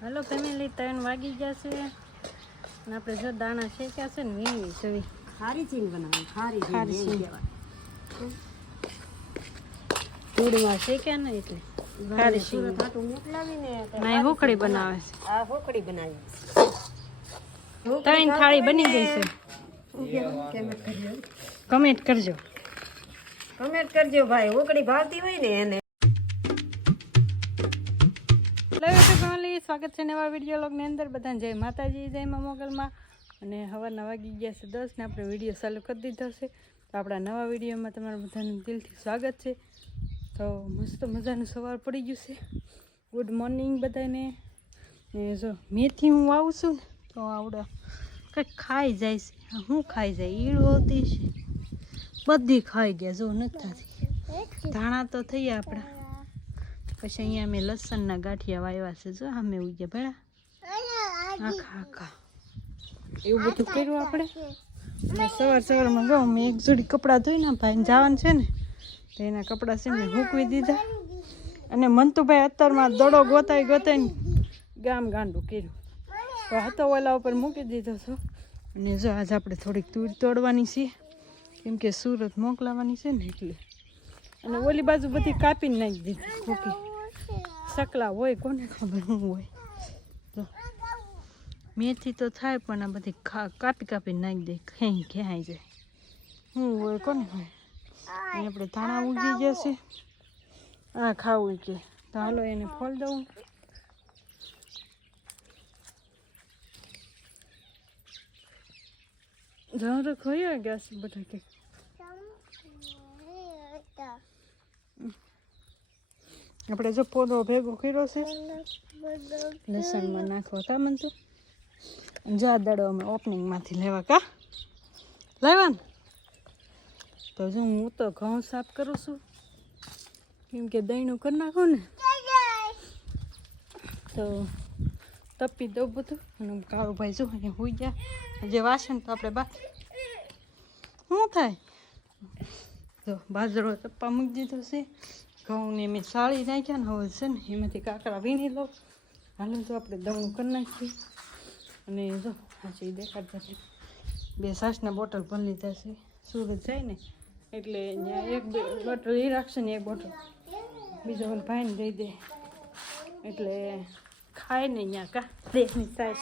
હાલો family ત્રણ વાગી ગયા છે. અને આપણે જો દાણા શેક્યા છે ને વીણવી સવી ખારી ચીન બનાવી ખારી ખારી ચીન. ધૂળમાં શેક્યા ને એટલે ખારી ચીન. ના એ બનાવે. છે. આ હોકડી બનાવી. ત્રણ થાળી બની ગઈ છે. કમેન્ટ કરજો? કમેન્ટ કરજો. ભાઈ હોકડી ભાવતી હોય ને એને. ફેમિલી સ્વાગત છે નવા વીડિયો લોગની અંદર. બધાને જય માતાજી જય મા મોગલમાં. અને હવારના વાગી ગયા છે દસ ને આપણે વીડિયો ચાલુ કરી દીધો છે. તો આપણા નવા વિડીયોમાં તમારા બધાનું દિલથી સ્વાગત છે. તો મસ્ત મજાનું સવાર પડી ગયું છે. ગુડ મોર્નિંગ બધાને. ને જો મેથી હું આવું છું ને તો આવડે કંઈક ખાઈ જાય છે. હું શું ખાઈ જાય? ઈળો હોતી છે. બધી ખાઈ ગયા જો નથી થતી. ધાણા તો થઈ આપણા. પછી અહીંયા મેં લસણના ગાંઠિયા વાવ્યા છે. જો અમે ઉગ્યા ભેળા આખા આખા. એવું બધું કર્યું આપણે? સવાર સવારમાં ગયો મેં એક જોડી કપડાં ધોઈને ભાઈને જવાનું છે ને તો એના કપડાં છે ને મૂકવી દીધા. અને મંતુભાઈ અત્યારમાં દડો ગોતાઈ ગોતાઈને ગામ ગાંડું કર્યું. તો હતો ઓલા ઉપર મૂકી દીધો છો. અને જો આજે આપણે થોડીક તૂર તોડવાની છે કેમ કે સુરત મોકલાવાની છે ને એટલે. અને ઓલી બાજુ બધી કાપીને નાખી દીધી ખોકી સકલા હોય, કોને ખબર હું હોય. મેથી તો થાય, પણ આ બધી કાપી કાપીને નાખી દે ખેંઈ ખેંઈ જાય. શું હોય, કોને હોય? આપણે ધાણા ઉગી છે. આ ખાવું કે તો હાલો એને ફોલ દઉં. ઝાડ હોય ગયા છે બધા આપણે જો પોદો ભેગો કર્યો છે. લસણમાં નાખવા કા મન તું. જા દડો અમે ઓપનિંગમાંથી લેવા કા? લેવા ને? તો જો હું તો ઘઉં સાફ કરું છું. કેમ કે દહીંનું કરી નાખું ને. તો તપી દઉં બધું. અને કાળુભાઈ જો અહીંયા હોઈ ગયા. જે વાસણ તો આપણે બાકી શું થાય? તો બાજરો તપ્પા મૂકી દીધો છે. ઘઉંને મેં સાળી નાખ્યા ને હવે છે ને એમાંથી કાકડા વીણી લો હાલો તો આપણે દવણું કરી નાખીએ. અને જો હાજી દેખાડતા છે, બે સાસના બોટલ ભરી લીધા છે. સુરત જાય ને, એટલે ત્યાં એક બે બોટલ એ રાખશે ને એક બોટલ. બીજો ઓલ ભાઈને દઈ દે. એટલે ખાય ને અહીંયા કા દેખની સાસ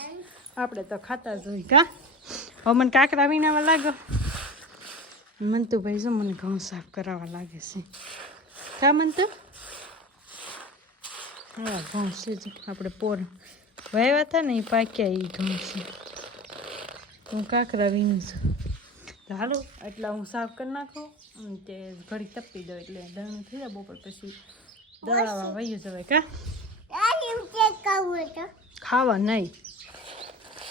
આપણે તો ખાતા જ હોય કા. હવે મને કાંકરા વીણાવા લાગો મંતુભાઈ જો મને ઘઉં સાફ કરાવવા લાગે છે. કા મનતુ હા ઘઉં છે આપણે પોર વાવ્યા હતા ને એ પાક્યા એ ઘઉં છે હું કાંકરા વીણું છું. હાલો એટલા હું સાફ કરી નાખું કે ઘડી તપી દઉં એટલે દળનું થઈ જાય બપોર પછી દળાવા વયું જવાય, કા? ખાવા નહીં,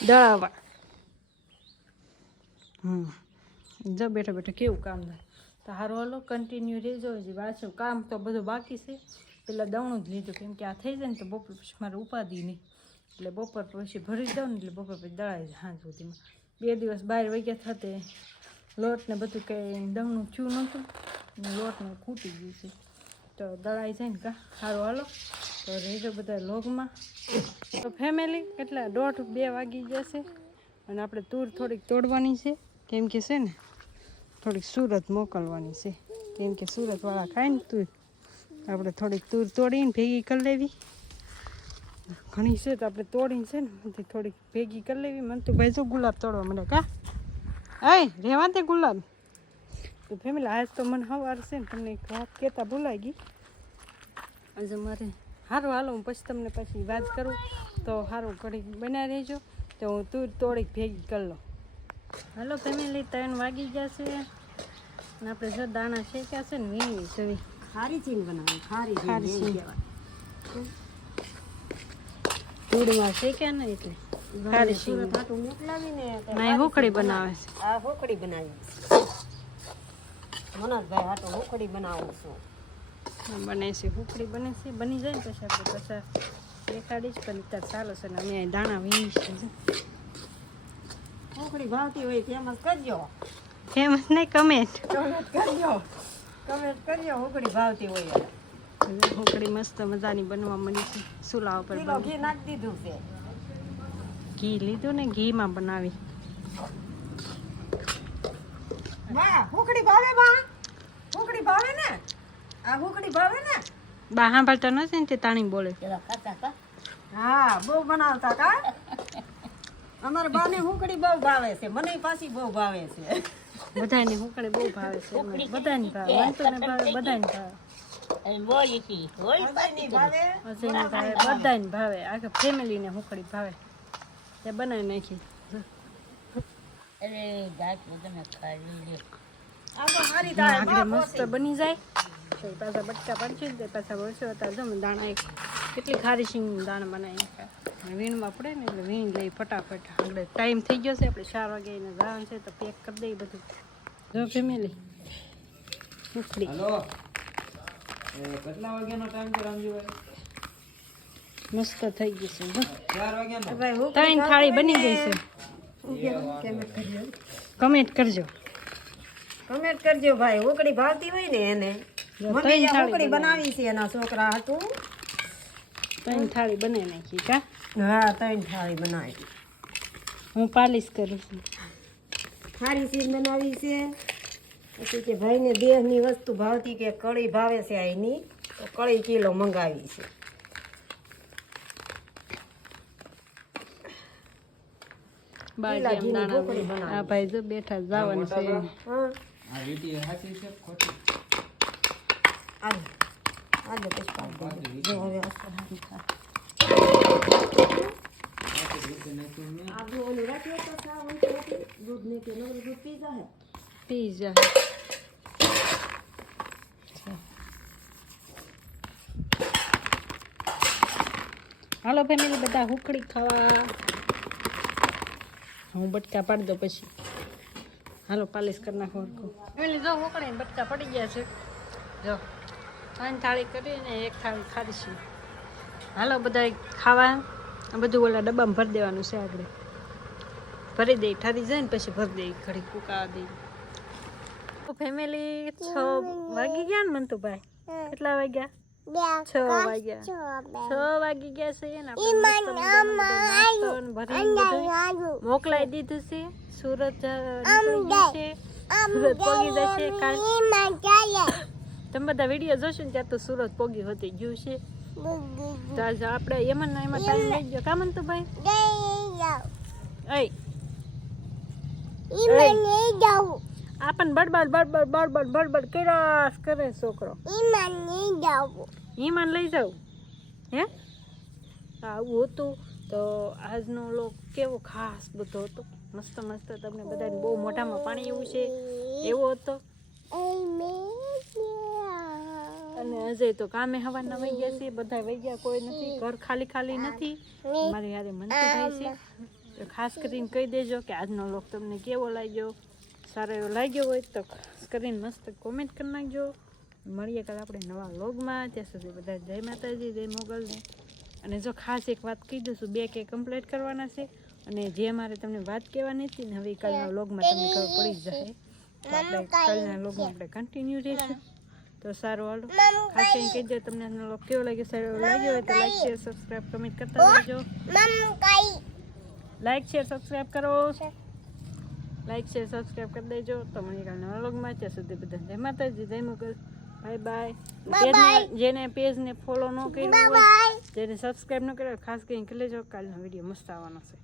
દળાવા. હમ, જો બેઠા બેઠા કેવું કામ થાય. તો હારો, હાલો કન્ટિન્યુ રહેજો. હજી વાંચો કામ તો બધું બાકી છે. પેલા દવણું જ લીધું, કેમ કે આ થઈ જાય ને તો બપોર પછી મારે ઉપાધિ નહીં. એટલે બપોર પછી ભરી દઉં ને એટલે બપોર પછી દળાઈ જાય સાંજ સુધીમાં. બે દિવસ બહાર વગ્યા થતે લોટને બધું કંઈ દવણું થયું નહોતું ને લોટ ખૂટી ગયું છે. તો દળાઈ જાય ને કા. સારું હાલો. તો રહેજો બધા લોગમાં. તો ફેમિલી કેટલા દોઢ બે વાગી જશે અને આપણે તૂર થોડીક તોડવાની છે. કેમ કે છે ને થોડીક સુરત મોકલવાની છે. કેમ કે સુરતવાળા ખાય ને તું આપણે થોડીક તૂર તોડીને ભેગી કરી લેવી. ઘણી છે તો આપણે તોડીને છે ને થોડીક ભેગી કરી લેવી. મને તો ભાઈ જો ગુલાબ તોડવા મને કા? અય રહેવા તે ગુલાબ. તો ફેમિલી, આજ તો મને સવાર છે ને તમને એક વાત કહેતા ભૂલાઈ ગઈ. આજે મારે સારું હાલો, હું પછી તમને પછી વાત કરું. તો સારું ઘડીક બનાવી રહેજો. તો હું તું તોડીક ભેગી કરી લો હાલો ફેમિલી, ત્રણ વાગી ગયા છે. અને આપણે જો દાણા શેક્યા છે ને વીણી સવી ખારી ચીન બનાવે ખારી ખારી ચીન. ધૂળમાં શેક્યા ને એટલે ખારી ચીન. ના હોકડી બનાવે. છે. આ હોકડી બનાવી. મનોજભાઈ હાટો હોકડી બનાવું છું. બને છે હોકડી બને છે. બની જાય ને પછી આપણે પછી દેખાડીશ પણ અત્યારે ચાલો છે ને અમે દાણા વીણી હોકડી ભાવતી હોય તેમાં કરજો. ફેમસ નહીં કમેન્ટ કમેન્ટ કરજો. કમેન્ટ કરજો. હોકડી ભાવતી હોય હુકડી મસ્ત મજાની બનવા મળી છે. સુલા ઉપર ઘી નાખી દીધું છે. ઘી લીધું ને ઘીમાં બનાવી. વાહ હુકડી ભાવે બા. હુકડી ભાવે ને? આ હુકડી ભાવે ને? બા સાંભળતા નથી ને તે તાણી બોલે. હા બહુ બનાવતા કા અમારા બાને હુકડી બહુ ભાવે છે. મને પાછી બહુ ભાવે છે. બધાને હુંકણી બહુ ભાવે છે બધાની ભાવે. મને ને ભાવે બધાની ભાવે. બધાને ભાવે. આખા ફેમિલીને હુંકડી ભાવે. તે બનાવી નાખી. આ તો હારી થાય આગળ મસ્ત બની જાય. પાછા બટકા પડશે ને પાછા વર્ષો હતા જો દાણા એક કેટલી ખારી સિંગ દાણા બનાવી નાખ્યા વીણવા પડે ને એટલે વીણ લઈ ફટાફટ. આપણે ટાઈમ થઈ ગયો છે આપણે ચાર વાગે એને જવાનું છે તો પેક કરી દઈએ બધું. જો ફેમિલી. ઉખડી. કેટલા વાગ્યાનો ટાઈમ છે રામજીભાઈ? મસ્ત થઈ ગઈ છે ત્રણ થાળી બની ગઈ છે. કમેન્ટ કરજો. કમેન્ટ કરજો. ભાઈ ઉકડી ભાવતી હોય ને એને. મમ્મી ત્રણ આ બનાવી છે એના છોકરા હતું. ત્રણ થાળી બનાવી નાખી કા? હા ત્રણ થાળી બનાવી. હું પાલિશ કરું છું. સારી સીર બનાવી છે. પછી કે ભાઈને દેહની વસ્તુ ભાવતી કે કળી ભાવે છે અહીંની તો કળી કિલો મંગાવી છે. આ ભાઈ જો બેઠા જવાનું છે પીઝા હાલો ફેમિલી બધા હુકડી ખાવા હું બટકા પાડી દો પછી હાલો પાલિશ કરી નાખો ફેમિલી જો હુકડી બટકા પડી ગયા છે જો ત્રણ થાળી કરીને એક થાળી ખાધીશું હાલો બધા ખાવા બધું ઓલા ડબ્બામાં ભરી દેવાનું છે આગળ. ભરી દઈ ઠરી જાય ને પછી ભરી દઈ ઘડી કુકા દઈ ફેમિલી છ વાગી ગયા ને મંતુભાઈ? કેટલા વાગ્યા? છ વાગ્યા. છ વાગી ગયા છે ને મોકલાઈ દીધું છે. સુરત છે. સુરત પોગી જશે તમે બધા વીડિયો જોશો ને ત્યાં તો સુરત પોગી હોતી ગયું છે. તો આજે આપણે એમાં ને એમાં ટાઈમ લઈ ગયો. કા મંતુભાઈ એય. આપણ બડબડ બડબડ બડબડ બડબડ કર્યા કરે છોકરો. ઈમાન લઈ જાવ હે? આવું હતું તો આજનો લોક કેવો ખાસ બધો હતો. મસ્ત મસ્ત તમને બધાને બહુ મોઢામાં પાણી એવું છે. એવો હતો. અને અજય તો કામે હવાના વહી ગયા છે બધા વહી ગયા કોઈ નથી. ઘર ખાલી ખાલી નથી. મારી યારે મનસુભાઈ છે. તો ખાસ કરીને કહી દેજો કે આજનો લોક તમને કેવો લાગ્યો સારો એવો લાગ્યો હોય તો ખાસ કરીને મસ્ત કોમેન્ટ કરી નાખજો. મળીએ કાલે આપણે નવા લોગમાં ત્યાં સુધી બધા જય માતાજી જય મોગલને. અને જો ખાસ એક વાત કહી દઉં છું બે કે કમ્પ્લીટ કરવાના છે. અને જે મારે તમને વાત કહેવાની હતી ને હવે કાલના લોગમાં તમને ખબર પડી જશે. તો આપણે કાલના લોગમાં આપણે કન્ટિન્યુ રહેશું. તો સારું હાલો. ખાસ કહી દો તમને આજનો લોગ કેવો લાગ્યો સારો એવો લાગ્યો હોય તો લાઈક શેર સબસ્ક્રાઈબ કમેન્ટ કરતા રહેજો. લાઈક શેર સબસ્ક્રાઈબ કરો. લાઈક શેર સબસ્ક્રાઈબ કરી દેજો. તો મને કાલે નવા વ્લોગમાં ત્યાં સુધી બધા જય માતાજી જય મુગલ. બાય બાય જેને પેજને ફોલો ન કર્યું હોય જેને સબસ્ક્રાઈબ ન કર્યો ખાસ કરીને કરી લેજો કાલનો વીડિયો મસ્ત આવવાનો છે.